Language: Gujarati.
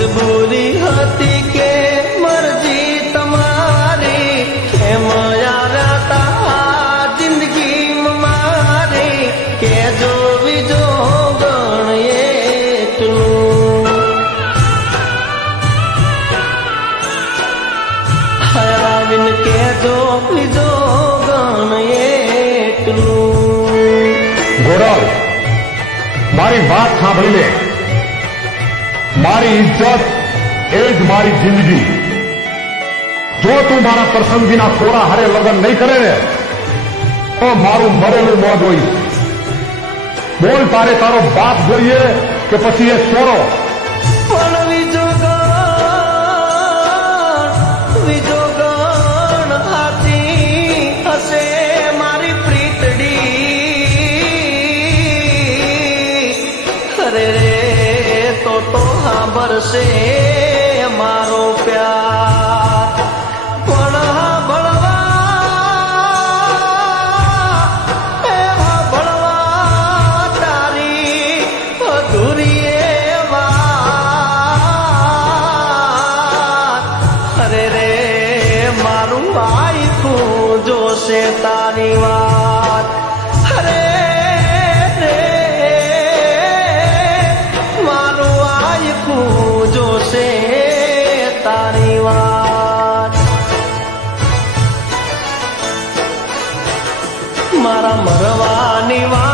મજબૂરી હતી કે મરજી તમારી એમ યાર જિંદગી મારી કે જો બીજો ગણ એટલું હયાવીન કે જો બીજો ગણ એટલું ગોરલ મારી વાત સાંભળી લે મારી ઇજ્જત એ જ મારી જિંદગી જો તું મારા પસંદગીના છોરા હારે લગ્ન નહીં કરે ને તો મારું મરેલું મોં જોઈશ બોલ તારે તારો બાપ જોઈએ કે પછી એ છોરો પણ બીજો ગણ હાથી હશે મારી પ્રીતડી અરે રે તો સાંભળશે મારો પ્યાર પણ ભણવા તારી અધૂરી અરે રે મારું આખું જોશે તારી વાત અરે રે મારું આખું જોશે તારી વાત મારા મરવાની વાત